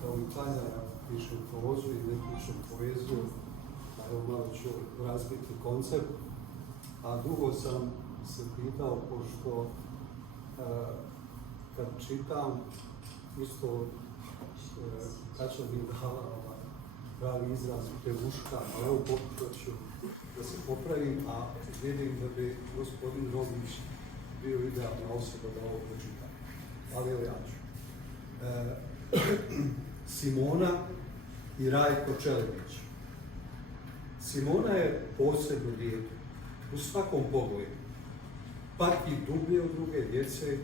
kao i Tanja, pišem prozu i ne pišem poeziju, pa evo malo ću razbiti koncept. A drugo sam se pitao, pošto kad čitam, isto Kaća mi dala pravi izraz pevuška, ali evo pokušat ću da se popravim, a vidim da bi gospodin Robić bio idealna osoba da ovo pročitam. Ali evo ja ću. Simona i Rajko Čelebić. Simona je posebno dijete u svakom pogledu. Pati dublje od druge djece,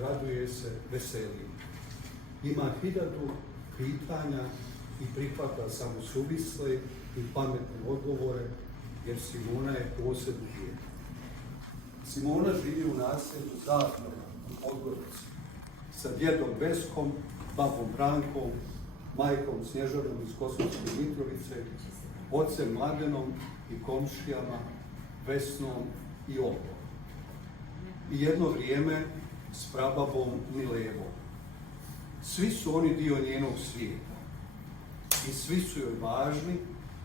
raduje se, veseli. Ima 1000 pitanja i prihvata samo suvisle i pametne odgovore, jer Simona je posebno dijete. Simona živi u naselju Zagreba, u Podgorici, sa djedom Veskom, babom Brankom, majkom Snježanom iz Kosovske Mitrovice, ocem Mladenom i komšijama Vesnom i Olgom. I jedno vrijeme s prababom Milevom. Svi su oni dio njenog svijeta i svi su joj važni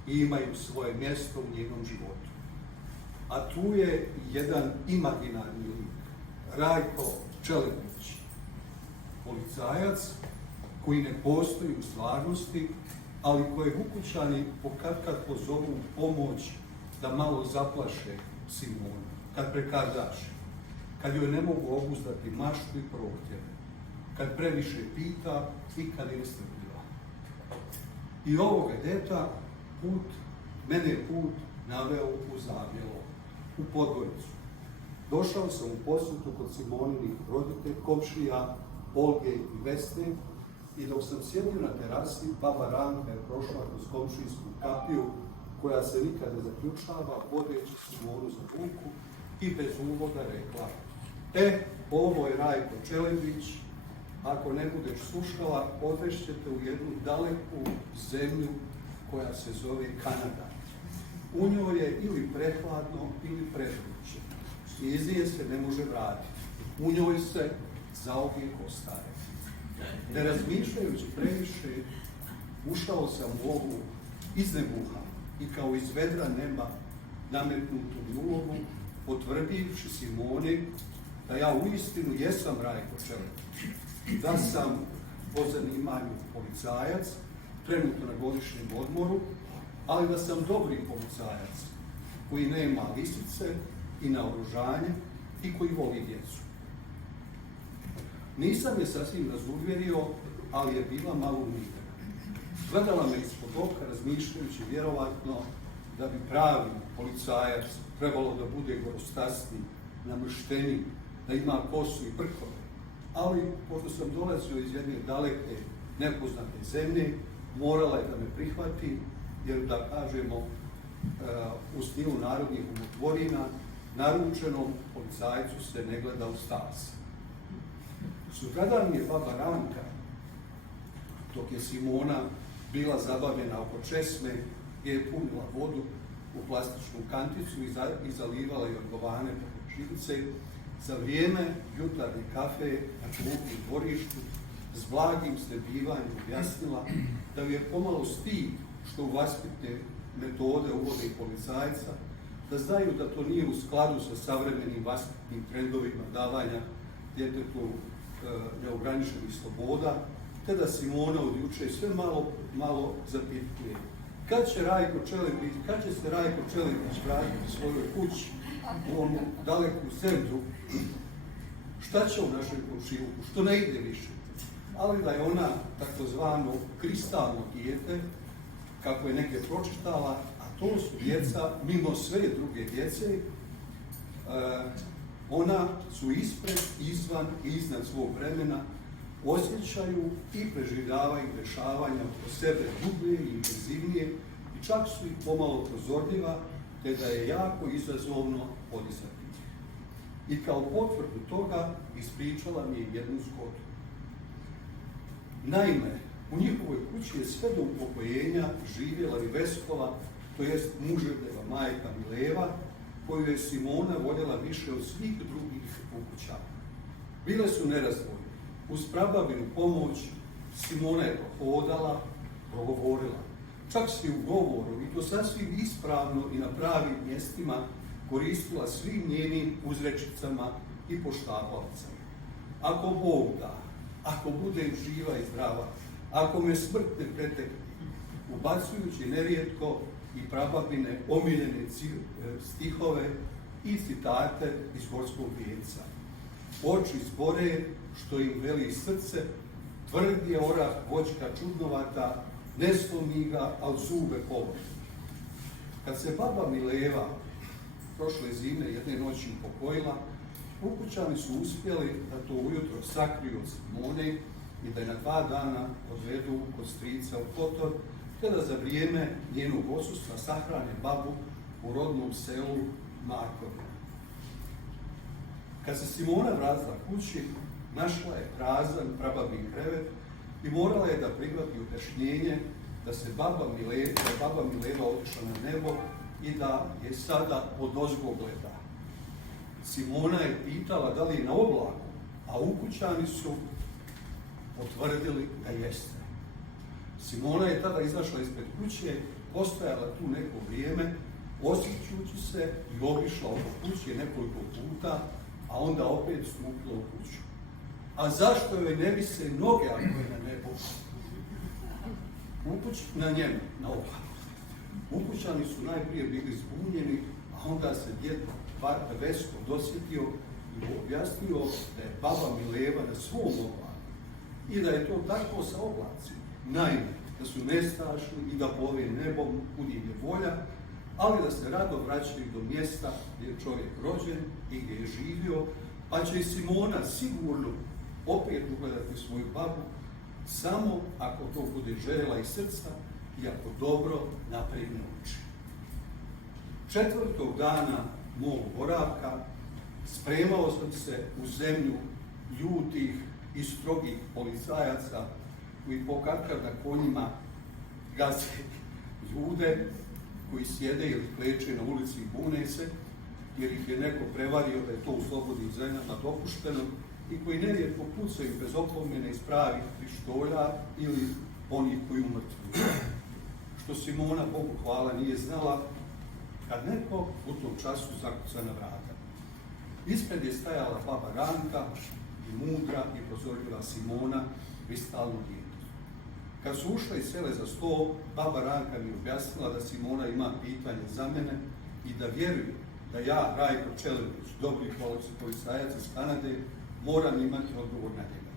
i imaju svoje mjesto u njenom životu. A tu je jedan imaginarni lik, Rajko Čelebić, policajac koji ne postoji u stvarnosti, ali kojeg ukućani pokatkad pozovu u pomoć da malo zaplaše Simonu, kad prekardaše, kad joj ne mogu obuzdati maštu i prohtjeve, kad previše pita i kad je nestrpljiva. I ovoga deta mene je put naveo u Zabjelo, u Podgoricu. Došao sam u posjetu kod Simoninih roditelja, komšija, Olge i Vesne, i dok sam sjedio na terasi, baba Ranka je prošla kroz komšijsku kapiju, koja se nikad ne zaključava, vodeći Simonu za ruku i bez uvoda rekla: ovo je Rajko Čelebić, ako ne budeš slušala, odvešćete u jednu daleku zemlju koja se zove Kanada. U njoj je ili prehladno ili prevruće i iz nje se ne može vratiti. U njoj se zauvijek ostaje. Ne razmišljajući previše, ušao sam u ovu iznebuha i kao iz vedra neba nametnutu ulogu, potvrdivši Simoni da ja uistinu jesam Rajko Čelebić, da sam po zanimanju policajac, trenutno na godišnjem odmoru, ali da sam dobri policajac koji nema lisice i naoružanje i koji voli djecu. Nisam je sasvim razuvjerio, ali je bila malo umirena. Gledala me ispod oka, razmišljajući vjerovatno da bi pravi policajac trebalo da bude gorostasni, namršteniji, da ima kosu i brkove. Ali, pošto sam dolazio iz jedne daleke, nepoznate zemlje, morala je da me prihvati, jer da kažemo u stilu narodnih umotvorina, naručenom policajcu se ne gleda u stas. Sutradan mi je baba Ranka, dok je Simona bila zabavljena oko česme, je punila vodu u plastičnu kanticu i zalivala joj govane po živice, za vrijeme jutarnje kafe na klupnom dvorištu s blagim snebivanjem objasnila da ju je pomalo stid što u vaspitne metode uvode policajca, da znaju da to nije u skladu sa savremenim vaspitnim trendovima davanja djetetu neograničenih sloboda, te da Simona od juče sve malo zapitkuje. Kad će se Rajko Čelebić vratiti svojoj kući u onu daleku zemlju, šta će u našoj komšiluku, što ne ide više? Ali da je ona takozvano kristalno dijete, kako je neke pročitala, a to su djeca, mimo sve druge djece, ona su ispred, izvan i iznad svog vremena, osjećaju i preživljavaju dešavanja oko sebe dublje i intenzivnije i čak su i pomalo prozorljiva, te da je jako izazovno podizati. I kao potvrdu toga ispričala mi je jednu zgodu. Naime, u njihovoj kući je sve do upokojenja živjela i Veskova, to jest muževljeva majka Mileva, koju je Simona voljela više od svih drugih ukućana. Bile su nerazdvojne. Uz prabavinu pomoć Simona je prohodala, progovorila. Čak se u govoru, i to sasvim ispravno i na pravim mjestima, koristila svim njenim uzrečicama i poštapalicama. Ako Bog da, ako budem živa i zdrava, ako me smrt ne pretekne, ubacujući nerijetko i prababine omiljene stihove i citate iz Gorskog vijeca. Oči zbore, što im veli srce, tvrd je orah voćka čudnovata, ne slomi ga, al zube položi. Kad se baba Mileva prošle zime jedne noći upokojila, ukućani su uspjeli da to ujutro sakriju od Simone i da je na 2 dana odvedu kod strica u Kotor, te da za vrijeme njenog odsustva sahrane babu u rodnom selu Markovina. Kad se Simona vratila kući, našla je prazan prababin krevet i morala je da prihvati objašnjenje da je baba Mileva otišla na nebo i da je sada odozgo gleda. Simona je pitala da li je na oblaku, a ukućani su potvrdili da jeste. Simona je tada izašla ispred kuće, postojala tu neko vrijeme, osjećujući se i obišla oko kuće nekoliko puta, a onda opet stupila u kuću. A zašto joj ne vise noge ako je na nebu? Na njemu, na oblaku. Ukućani su najprije bili zbunjeni, a onda se djed Vesko dosjetio i objasnio da je baba Mileva na svom oblaku i da je to tako sa oblacima. Naime, da su nestašni i da plove nebom kud im je volja, ali da se rado vraćaju do mjesta gdje je čovjek rođen i gdje je živio, pa će i Simona sigurno opet ugledati svoju babu, samo ako to bude željela iz srca i ako dobro napregne oči. 4. dana mog boravka spremao sam se u zemlju ljutih i strogih policajaca koji pokatkad na konjima gaze ljude koji sjede ili kleče na ulici i bune se, jer ih je neko prevario da je to u slobodnim zemljama dopušteno i koji nerijetko pucaju bez opomene iz pravih pištolja ili onih koji umrtvuju. Što Simona, Bogu hvala, nije znala kad neko u tom času zakuca na vrata. Ispred je stajala baba Ranka i mudra i prozorljiva Simona, kristalno dijete. Kad su ušli iz sele za stol, baba Ranka mi objasnila da Simona ima pitanje za mene i da vjeruje da ja, Rajko Čelinić, dobri policajac iz Kanade, moram imati odgovor na njega.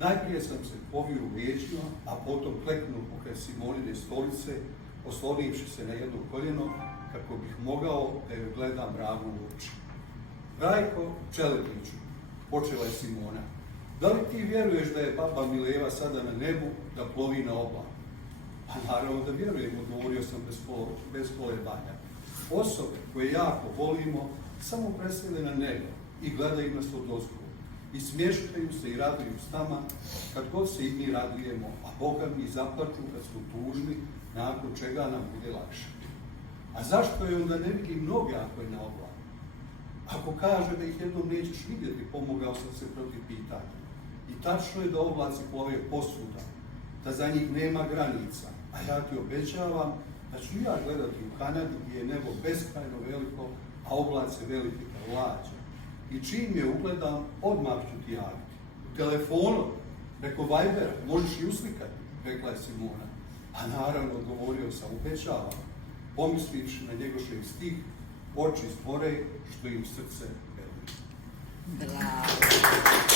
Najprije sam se povio u leđima, a potom kleknuo pokraj Simonine stolice, oslonivši se na jedno koljeno, kako bih mogao da joj gledam ravno u oči. Rajko Čeliniću, počela je Simona, da li ti vjeruješ da je baba Mileva sada na nebu, da plovi na oblaku? Pa naravno da vjerujem, odgovorio sam bez kolebanja. Osobe koje jako volimo samo presele na nebo i gledaju nas odozgo. I smješkaju se i raduju s nama kad god se i mi radujemo, a Boga mi zaplaču kad smo tužni, nakon čega nam bude lakše. A zašto je onda ne vidi mnoge ako je na oblaku? Ako kaže da ih jednom nećeš vidjeti, pomogao sam se protiv pitanja. I tačno je da oblaci plove posvuda, da za njih nema granica, a ja ti obećavam da ću ja gledati u Kanadi gdje je nebo beskrajno veliko, a oblaci veliki kao lađa. I čim je ugledam, odmah ću ti javiti. U telefonu, preko Vibera, možeš i uslikati, rekla je Simona. A naravno, odgovorio sam, obećavam, pomislivši na njegošev stih, oči stvore što im srce veruje. Bravo!